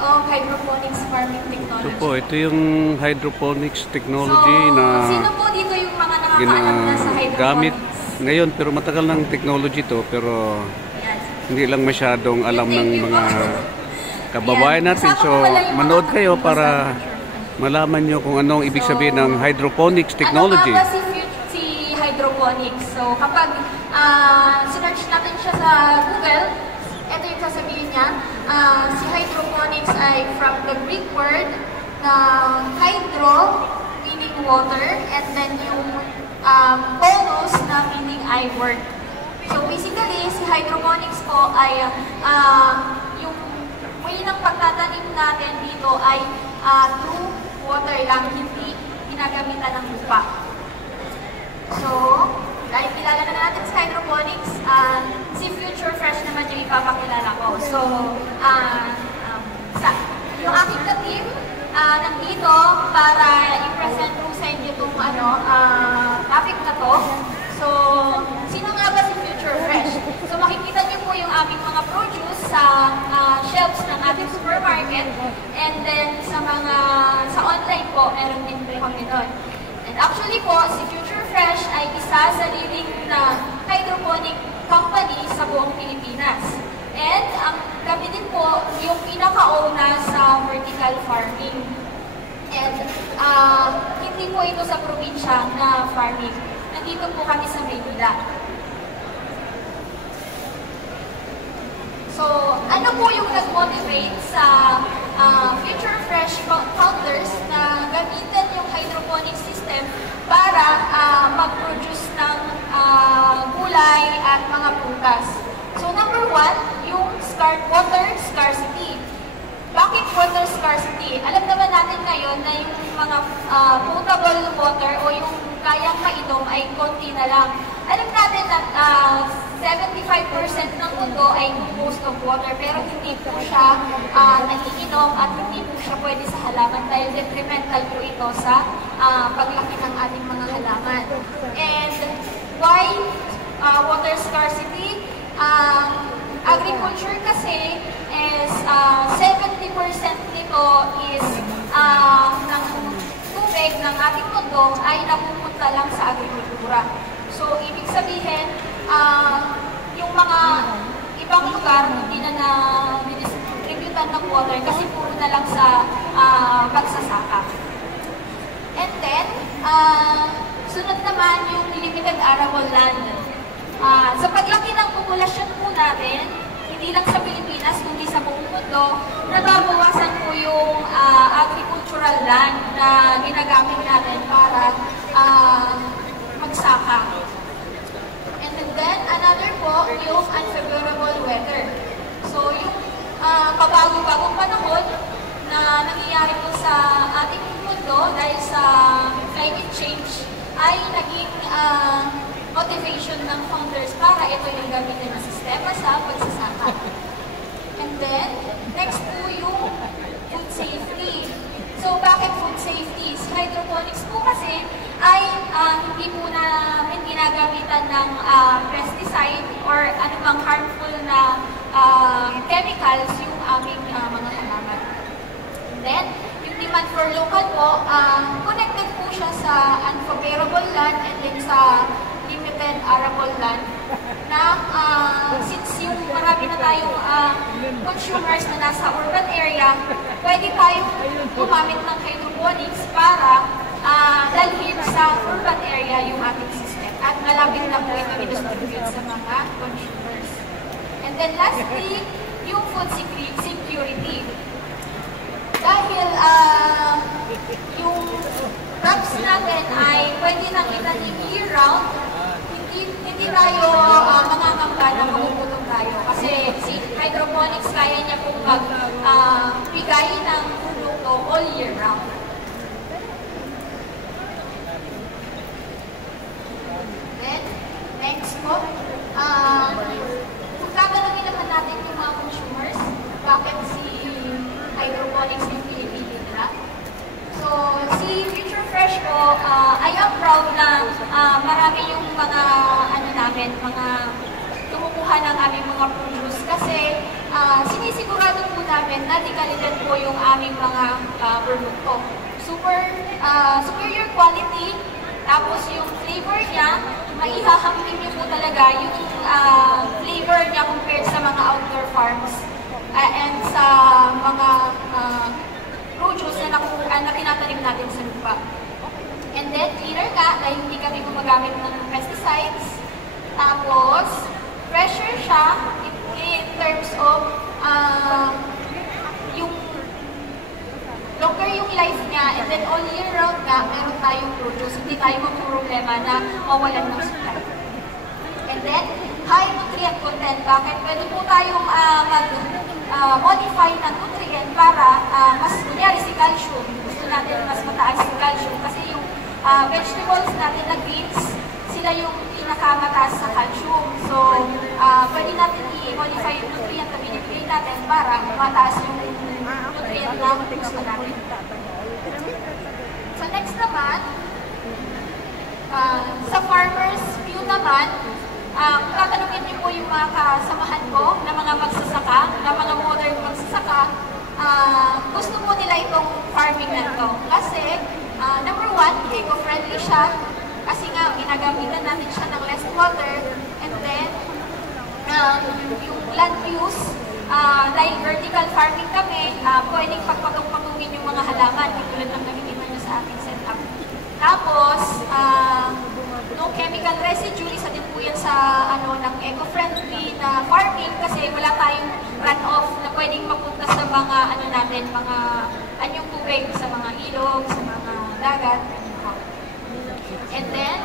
of hydroponics farming technology. Ito po, ito yung hydroponics technology na sino po dito yung mga nakakaalam na sa gamit hydroponics? ngayon, pero matagal ng technology to, pero hindi lang masyadong alam ng mga kababayan natin. So, manood kayo para malaman nyo kung anong ibig sabihin ng hydroponics technology. Ano nga ba si hydroponics? So, kapag search natin siya sa Google, ito yung sasabihin niya. Si hydroponics ay from the Greek word na hydro, meaning water, and then yung ponos na meaning ay work. So basically, si hydroponics po ay yung way ng pagtatanim natin dito ay through water lang, hindi ginagamitan ng lupa. So, dahil kilala na natin sa hydroponics, si Future Fresh naman yung ipapakilala ko. So, yung aking ka-team nandito para i-present po sa inyo itong topic na to. So, sino nga ba si Future Fresh? So, makikita niyo po yung aming mga produce sa shelves ng ating supermarket, and then sa online po, meron din po kami doon. And actually po, si Future Fresh ay isa sa leading na hydroponic company sa buong Pilipinas. And kami din po yung pinaka-una sa vertical farming. And hindi po ito sa probinsya na farming. Nandito po kami sa Maynila. So, ano po yung nag-motivate sa Future Fresh founders na gamitin yung hydroponic system para mag-produce ng gulay at mga prutas? So, number one, yung water scarcity. Bakit water scarcity? Alam naman natin ngayon na yung mga potable water o yung kayang mainom ay konti na lang. Alam natin na 75% ng mundo ay composed of water, pero hindi po siya naiinom at hindi po siya pwede sa halaman dahil detrimental po ito sa paglaki ng ating mga halaman. And why water scarcity? Agriculture kasi is 70% nito is ng tubig ng ating mundo ay napupunta lang sa agrikultura. So, ibig sabihin, yung mga ibang lugar hindi na na-distributan ng water kasi puro na lang sa pagsasaka. And then, sunod naman yung limited arable land. Sa paglaki ng populasyon po natin, hindi lang sa Pilipinas, kundi sa buong mundo, nababawasan po yung agricultural land na ginagamit natin para magsaka. And then, another po, yung unfavorable weather. So, yung pabago-bagong panahon na nangyayari po sa ating mundo dahil sa climate change ay naging motivation ng founders para ito yung gamitin na sistema sa pagsasaka. And then, next po yung food safety. So, bakit food safety? Si hydroponics po kasi ay hindi po namin ginagamitan ng pesticide or anumang harmful na chemicals yung aming mga halaman. And then, yung demand for local po, connected po siya sa unfavorable land and then sa limited arable land na since yung marami na tayong consumers na nasa urban area, pwede tayong gumamit ng hydroponics para dalhin sa urban area yung ating system at malapit na po ito i-distribute sa mga consumers. And then lastly, yung food security. Dahil yung crops natin ay pwede nang itanim year-round, hindi tayo mangangamba na magugutom tayo. Kasi si hydroponics kaya niya pong magbigay ng produkto all year round. Then, next po, kung tatanungin naman natin yung mga consumers, bakit si hydroponics yung pinipili nila? So, si Future Fresh po, I am proud na marami yung mga mga kumukuha ng aming mga produce kasi sinisigurado po namin na di kalidad po yung aming mga produkto. Superior quality, tapos yung flavor niya, maihahambing niyo po talaga yung flavor niya compared sa mga outdoor farms and sa mga produce na tinatanim natin sa lupa. And then, cleaner nga, dahil hindi kami gumagamit ng pesticides. Tapos, fresher siya in terms of yung longer yung life niya, and then all year round nga, meron tayong produce. Hindi tayo magproblema na mawalan ng supply. And then, high nutrient content. Bakit? Pwede po tayong modify ng nutrient para mas, kunyari si calcium. Gusto natin mas mataas si calcium kasi yung vegetables natin na greens, sila yung pinakamataas sa calcium. So, pwede natin i-modify yung nutrient na binibigay natin para mataas yung nutrient na gusto natin. So, next naman, sa farmer's view naman, tatanungin niyo po yung mga kasamahan ko na mga magsasaka, na mga modern magsasaka, gusto po nila itong farming na ito. Kasi, number one, eco-friendly siya. Kasi nga, ginagamitan natin siya ng less water. And then, yung land use, dahil vertical farming kami, pwedeng pagpatong-patungin yung mga halaman, katulad ng nakikita nyo sa ating setup. Tapos, no chemical residue, isa din po yan sa ng eco-friendly na farming kasi wala tayong runoff na pwedeng mapunta sa mga mga anyong tubig, sa mga ilog, sa mga dagat. And then,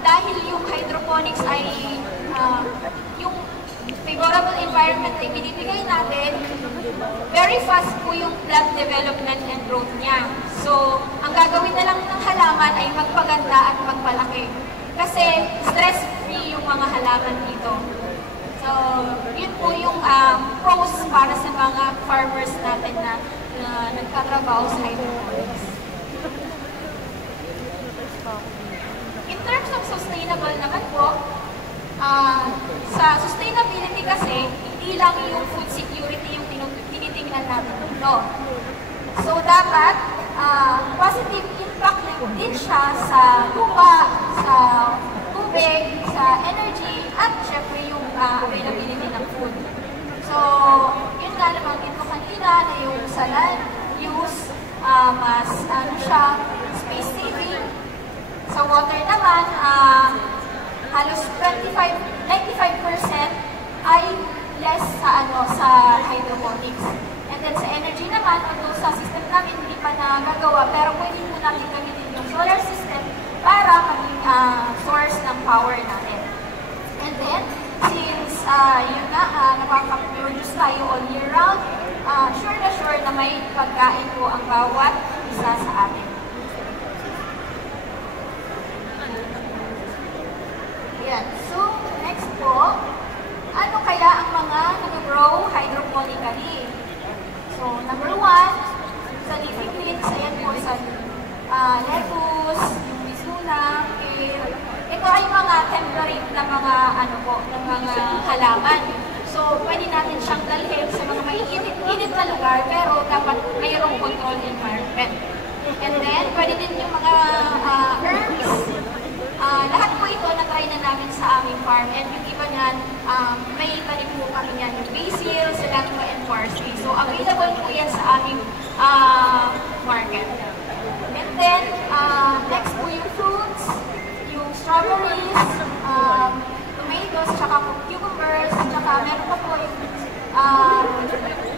dahil yung hydroponics ay yung favorable environment ay binibigay natin, very fast po yung plant development and growth niya. So, ang gagawin na lang ng halaman ay magpaganda at magpalaki. Kasi stress-free yung mga halaman dito. So, yun po yung pros para sa mga farmers natin na nagtatrabaho sa hydroponics. In terms of sustainable naman po, sa sustainability kasi, hindi lang yung food security yung tinitingnan natin dito. So, dapat positive impact din siya sa lupa, sa tubig, sa energy, at syempre yung availability ng food. So, yun nga naman dito kanina na yung sa land use, mas space saving. Sa water naman, halos 95% ay less sa hydroponics. And then sa energy naman, although sa system namin hindi pa nagagawa, pero pwede po natin gamitin yung solar system para maging source ng power natin. And then, since yun nga, nakaka-produce tayo all year round, sure na may pagkain po ang bawat isa sa atin. Yan. So, next po, ano kaya ang mga nag-grow hydroponically? So, number one, sa leafy greens, ayan po sa lettuce, yung misuna, kale. Ito ay mga temperate na mga mga halaman. So, pwede natin siyang dalhin sa mga mainit na lugar, pero dapat mayroong controlled environment. And then, pwede din yung mga herbs. Lahat po ito na-try na namin sa aming farm, and yung iba niyan, may tanim po kami yan, yung basil, cilantro, and parsley. So, available po yan sa aming market. And then, next po yung fruits, yung strawberries, tomatoes, tsaka cucumbers, tsaka meron pa po yung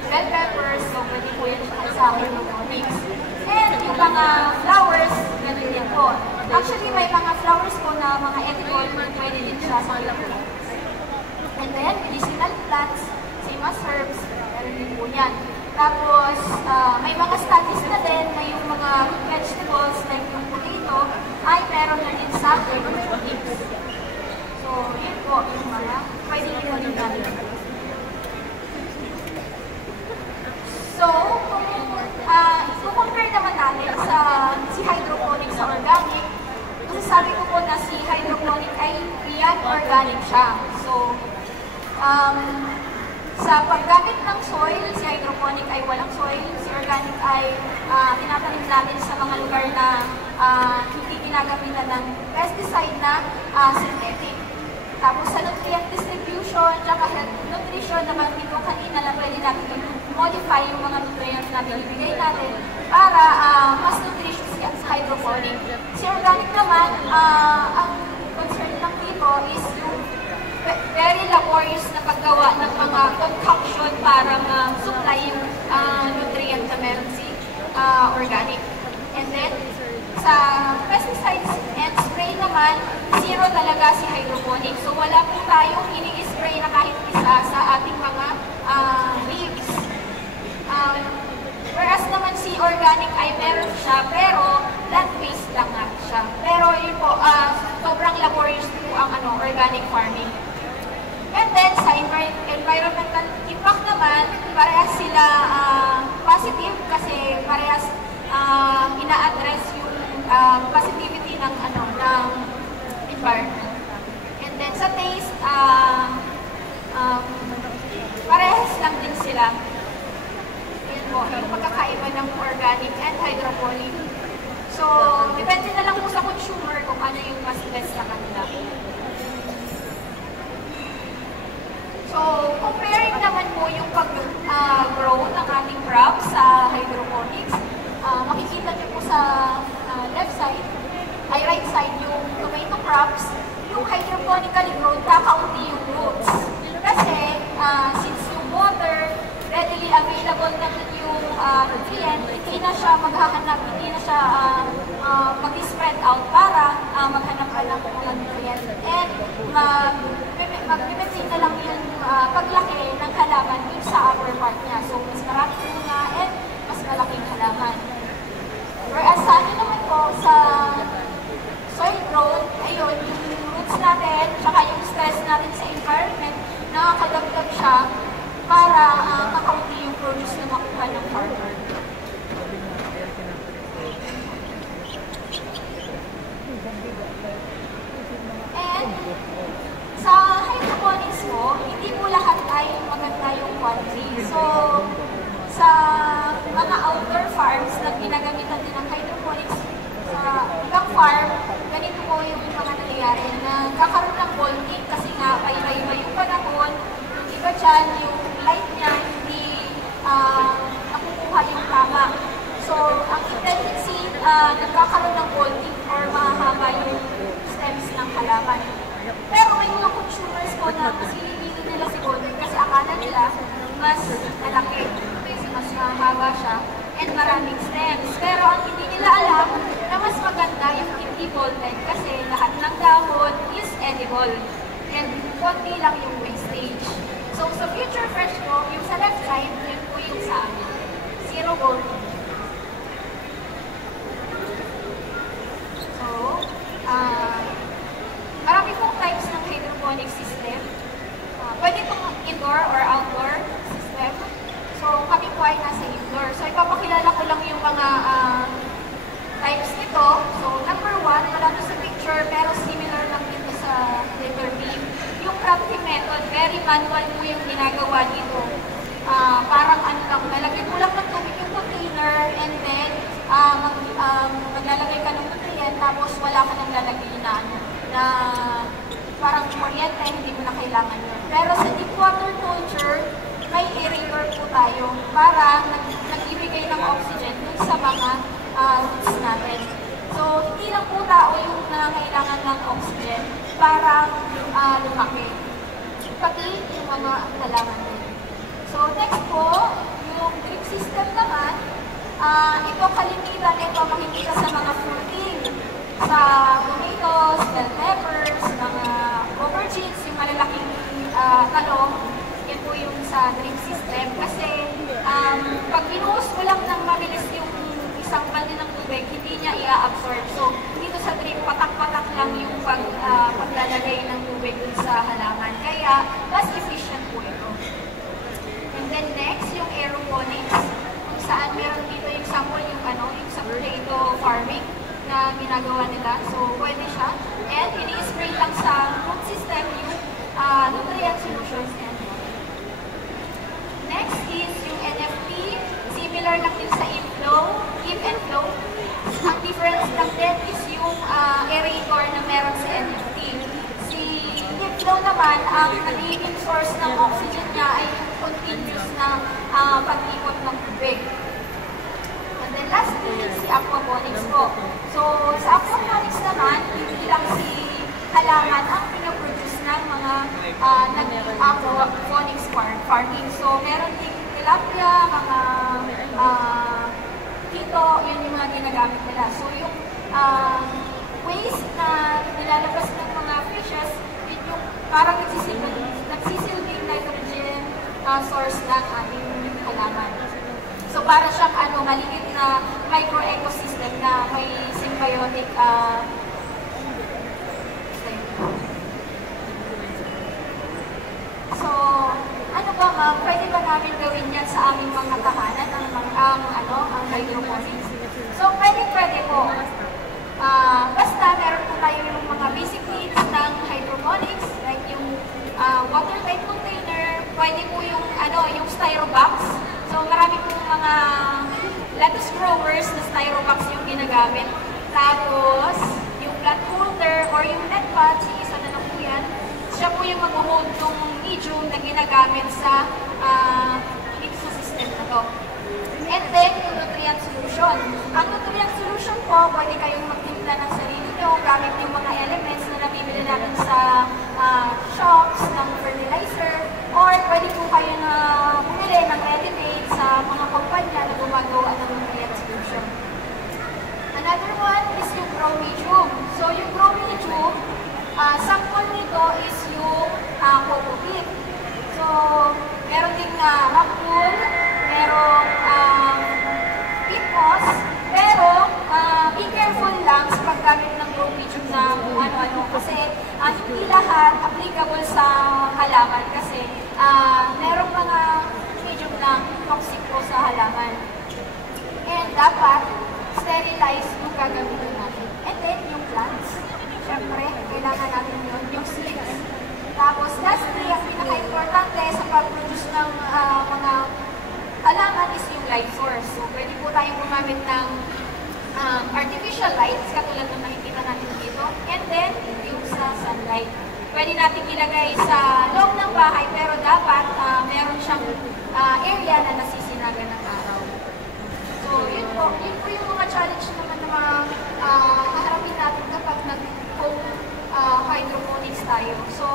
bell peppers, so pwede po yan sa akin mix. And yung mga flowers, ganun din po. Actually, may mga flowers po na mga edible, pwede din siya sa ilong. And then, medicinal plants, same as herbs, meron din po yan. Tapos, may mga studies na din na yung mga vegetables, like yung potato, ay meron na din sa hydroponics. So, yun po, yung mga pwede din po din natin. So, kung compare naman natin si hydroponics sa organic, masasabi ko po na si hydroponic ay beyond organic siya. So, sa paggamit ng soil, si hydroponic ay walang soil, si organic ay tinatanim natin sa mga lugar na hindi ginagamitan ng pesticide na synthetic. Tapos sa nutrient distribution, tsaka health nutrition, nabanggit ko kanina na pwede natin modify yung mga nutrients na binibigay natin para mas nutritious sa hydroponic. Si organic naman, ang concern lang dito is yung very laborious na paggawa ng mga concoction para supply yung nutrient na meron si organic. And then, sa pesticides and spray naman, zero talaga si hydroponic. So wala po tayong ini-spray na kahit isa sa ating mga leaves. Whereas naman si organic ay meron siya, pero plant-based lang nga siya. Pero yun po, sobrang laborious po ang organic farming. And then, sa environmental impact naman, parehas sila positive kasi parehas ina-address yung positivity ng environment. And then, sa taste, parehas lang din sila. Yan po, yung pagkakaiba ng organic and hydroponic. So, depende na lang po sa consumer kung ano yung mas best sa kanila. So, comparing naman po yung pag-grow ng ating crops sa hydroponics, makikita niyo po sa left side, ay right side yung tomato crops, yung hydroponically grown, kakaunti yung roots. Kasi, since yung water, readily available naman yung nutrient, hindi na siya maghahanap, hindi na siya mag-spread out para maghanap ka ng mga nutrient. And mag-maintain na lang yung paglaki ng halaman dun sa upper part niya. So, mas marami muna and mas malaking halaman. Whereas sa naman po, sa soil growth, ayun, yung roots natin, tsaka yung stress natin sa environment, nakakadagdag siya para makaunti yung produce na makuha ng farmer. And sa hydroponics po, hindi po lahat ay maganda yung quality. So, sa mga outdoor farms na ginagamitan din ng hydroponics, sa ibang farm, ganito po yung mga nangyayari na kakaroon ng bulking kasi nga iba-iba yung panahon, yung iba dyan, yung light niya, hindi nakukuha yung tama. So, ang tendency, nagkakaroon ng bulking or mahahaba yung stems ng halaman. Pero may mga consumers po na kasi hindi nila si bulking kasi akala nila mas malaki, mas mahaba siya, and maraming stems. Pero ang hindi nila alam na mas maganda yung hindi bolted kasi lahat ng dahon is edible and konti lang yung wastage. So sa Future Fresh po, yung sa left side, yun po yung sa amin. Zero bolting. So, marami pong types ng hydroponic system. Pwede pong indoor or outdoor system. So, kami po ay nasa indoor. So, ipapakilala ko lang yung mga types nito. So, number one, wala to sa picture, pero similar lang dito sa letter B. Yung crafting method, very manual po yung ginagawa dito. Parang ano lang, lalagay mo lang ng tubig yung container, and then, maglalagay ka ng nutrient, tapos wala ka nang lalagay na parang kuryente, hindi mo na kailangan yun. Pero sa deep water culture, may aerator po tayo para nagbibigay ng oxygen dun sa mga roots natin. So, hindi lang po tao yung kailangan ng oxygen para lumaki. Pati yung mga halaman din. So, next po, yung drip system naman, ito kalimitan, ito makikita sa mga fruiting. Sa tomatoes, bell peppers, mga aubergines, yung malalaking talong, yan po yung sa drip system. Kasi pag binuhos mo lang ng mabilis yung isang balde ng tubig, hindi niya i-absorb. So, dito sa drip, patak-patak lang yung paglalagay ng tubig dun sa halaman. Kaya, mas efficient po ito. And then next, yung aeroponics, kung saan meron dito yung sample, yung sa potato farming na ginagawa nila. So, pwede siya. And ini-spray lang sa root system yung nutrient solutions and water. Next is yung NFP. Similar lang din sa if and flow. Ang difference lang din is yung aerator na meron sa NFP. Si if flow naman, ang nagiging source ng oxygen niya ay yung continuous na pag-ikot ng tubig. And then lastly, si aquaponics po. So, sa aquaponics naman, hindi lang si halaman ang pinaproduce ng mga aquaponics farming. So, meron din tilapia, mga dito, yun yung mga ginagamit nila. So, yung waste na nilalabas ng mga fishes, yun yung parang nagsisilbing nitrogen source ng ating halaman. So, para siyang maligid na micro-ecosystem na may symbiotic So, ano ba ma'am, pwede ba namin gawin yan sa aming mga tahanan, ang hydroponics? So, pwede po. Basta meron po tayo yung mga basic needs ng hydroponics, like yung watertight container, pwede po yung styrobox. So, marami po mga lettuce growers na styrobox yung ginagamit. Tapos, yung plant holder or yung net pot, isa na lang po yan, siya po yung mag-hold ng medium na ginagamit sa mixo system na to. And then, yung nutrient solution. Ang nutrient solution po, pwede kayong magtimpla ng sarili nyo gamit yung mga elements na nabibili natin sa shops ng fertilizer, or pwede po kayo na bumili ng ready-made sa mga kumpanya na gumagawa ng nutrient solution. Another one is yung grow medium. So, yung grow medium, sample nito is yung coco peat. So, meron ding rock wool, merong peat moss, pero be careful lang sa paggamit ng grow medium na ano-ano kasi hindi lahat applicable sa halaman kasi merong mga medium na toxic po sa halaman. And dapat sterilize yung gagamitin natin. And then yung plants, syempre, kailangan natin yun, yung seeds. Tapos lastly, ang pinaka-importante sa pag-produce ng mga halaman is yung light source. So, pwede po tayong gumamit ng artificial lights, katulad ng nakikita natin dito. And then, yung sa sunlight. Pwede natin ilagay sa loob ng bahay, pero dapat meron siyang area na nasisinagan ng araw. So, yun po yung mga challenge naman na haharapin natin kapag nag-home hydroponics tayo. So,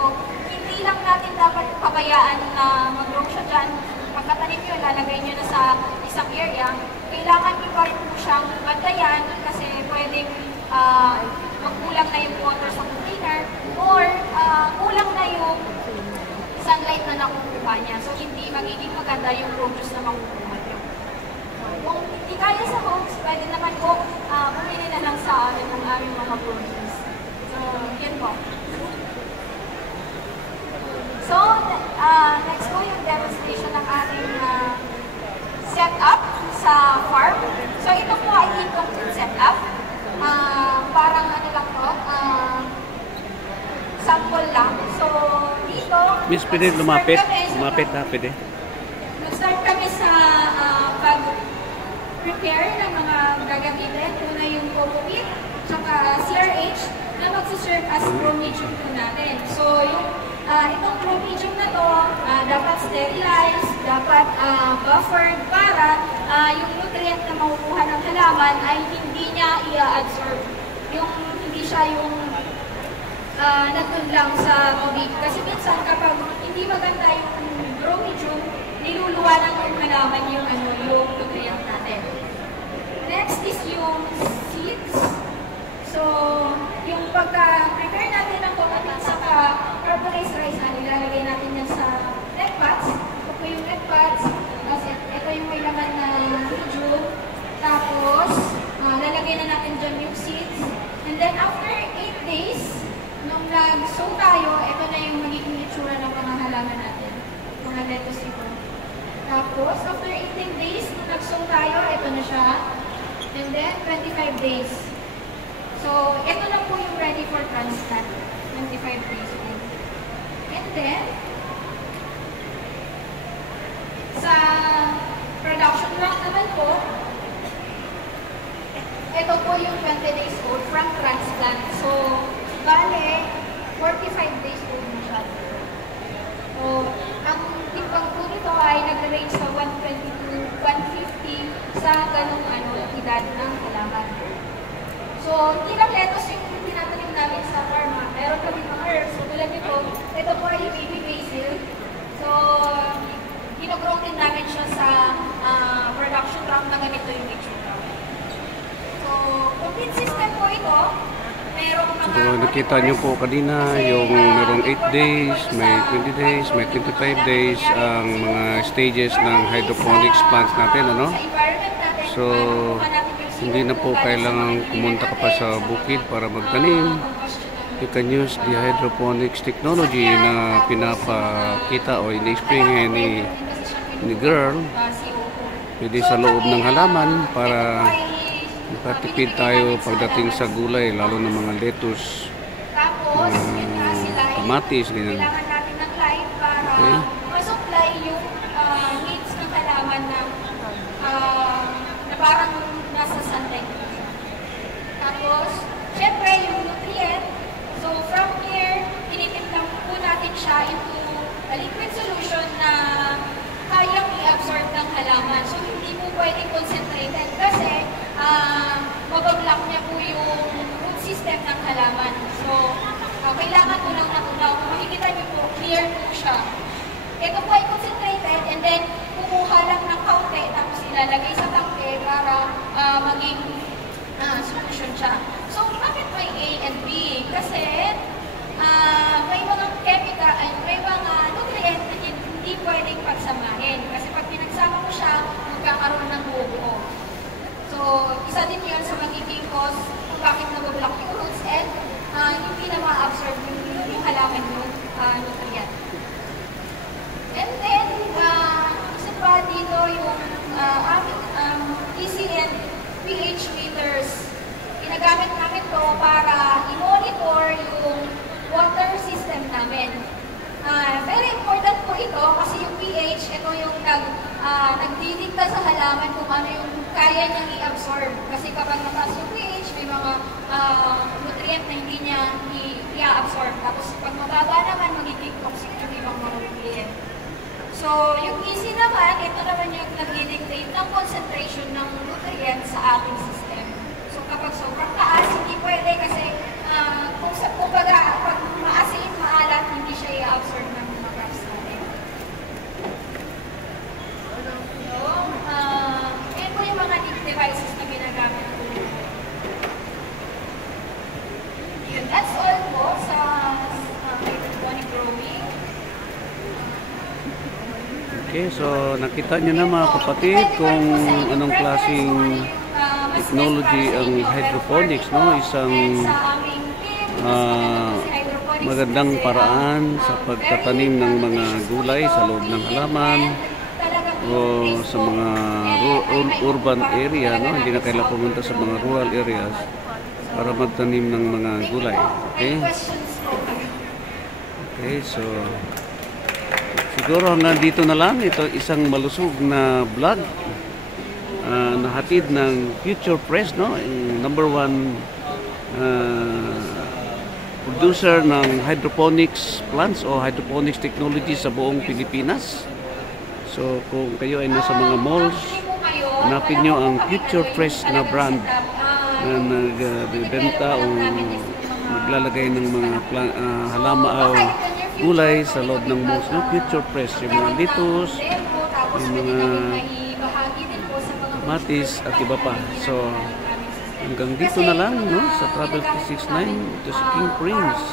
hindi lang natin dapat pabayaan na mag-grow siya dyan. Pagkatanim nyo, lalagay nyo na sa isang area. Kailangan nyo pa rin po siyang bantayan kasi pwedeng magkulang na yung water sa container or kulang na yung sunlight na nakukuha niya. So, hindi magiging maganda yung produce na makukuha nyo. Kung hindi kaya sa homes, pwede naman po bumili na lang sa amin ng aming mga produce. So, yun po. So, next po yung demonstration ng ating setup sa farm. So, ito po ay incomplete setup. Parang ano lang po, sample lang. So, dito, Miss, pwede lumapit. Lumapit ha, pwede. Nag-start kami sa pag-prepare ng mga gagamitin. Una yung coco peat, tsaka CRH, na magsiserve as grow medium po natin. So, yung itong grow medium na to, dapat sterilized, dapat buffered para yung nutrient na makukuha ng halaman ay hindi niya i-absorb. Yung hindi siya yung nandun lang sa tubig. Kasi minsan kapag hindi maganda yung grow medium, niluluwanan ng halaman yung nutrient natin. Next is yung seeds. So, yung pagka-prepare natin ng coconut sa carbonized rice, nilalagay natin yan sa net pots. Ito po yung net pots. Tapos ito yung may laman na medium. Tapos, lalagay na natin dyan yung seeds. And then, after 8 days, nung nag-sow tayo, ito na yung magiging itsura ng mga halaman natin. Mga lettuce ito. Tapos, after 18 days, nung nag-sow tayo, ito na siya. And then, 25 days. So, ito na po yung ready for transplant. 25 days old. And then, sa production rank naman po, ito po yung 20 days old from transplant. So, bale, 45 days old na siya. So, ang timbang po nito ay nag-range sa 120 to 150 sa ganong edad ng halaman. So, hindi lang lettuce yung tinatanim namin sa farm. Meron kami mga herbs. So, tulad nito, ito po ay baby basil. So, ginogrow din namin siya sa production rank na ganito yung itsura. So, complete system po ito. Merong mga... So, nakita nyo po kanina yung merong 8 days, may 20 days, may 25 days ang mga stages ng hydroponics plants natin, ano? So, hindi na po kailangan pumunta ka pa sa bukid para magtanim. You can use the hydroponics technology na pinapakita o in-explain ni girl. Pwede sa loob ng halaman para makatipid tayo pagdating sa gulay, lalo na mga lettuce, kamatis, ganyan. Kailangan natin ng light para ma-supply yung needs ng halaman na parang nasa sunlight. Tapos, syempre, yung nutrient. So, from here, tinitimplang po natin siya into a liquid solution na kayang i-absorb ng halaman. So, hindi po pwedeng concentrated kasi mabablock niya po yung root system ng halaman. So, kailangan unaw-unaw. Kung makikita niyo po, clear po siya. Ito po ay concentrated and then kukuha lang ng kaunti tapos ilalagay sa tangke para maging solution siya. So, bakit may A and B? Kasi may mga chemical, may mga nutrient na hindi pwedeng pagsamahin. Kasi pag pinagsama mo siya, magkakaroon ng buo. So, isa din yun sa magiging cause kung bakit nag-block yung roots and hindi na ma-absorb yung halaman yung nutrient. And then, isa pa dito yung aming ECN pH meters. Ginagamit namin to para i-monitor yung water system namin. Very important po ito kasi yung pH, ito yung nagdidikta sa halaman kung ano yung kaya niyang i-absorb. Kasi kapag mataas yung pH, may mga nutrient na hindi niya i-absorb. Tapos pag mababa naman, magiging toxic yung ibang mga nutrient. So, yung easy naman, ito naman yung nag-dictate ng concentration ng nutrient sa ating system. So, kapag sobrang taas, hindi pwede kasi kung pag maasin, maalat, hindi siya i-absorb ng mga crops natin. So, yan po yung mga devices na ginagamit ko. Yun, that's all po sa hydroponic growing. Okay, so nakita nyo na mga kapatid kung anong klaseng technology ang hydroponics, no? Isang magandang paraan sa pagtatanim ng mga gulay sa loob ng halaman o sa mga urban area, no? Hindi na kailangan pumunta sa mga rural areas para magtanim ng mga gulay. Okay? Okay, so siguro hanggang dito na lang. Ito isang malusog na vlog nahatid ng Future Press, no? Yung number 1 producer ng hydroponics plants o hydroponics technology sa buong Pilipinas. So kung kayo ay nasa mga malls, hanapin nyo ang Future Press na brand na nagbebenta o naglalagay ng mga halama o gulay sa loob ng malls, no? Future Press, yung mga lettuce, yung mga kamatis at iba pa. So hanggang dito na lang, no? Sa Travel 369, ito si King Prince.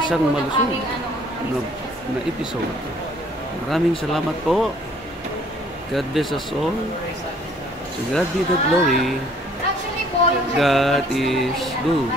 Isang malusog na episode. Maraming salamat po. God bless us all. To God be the glory. God is good.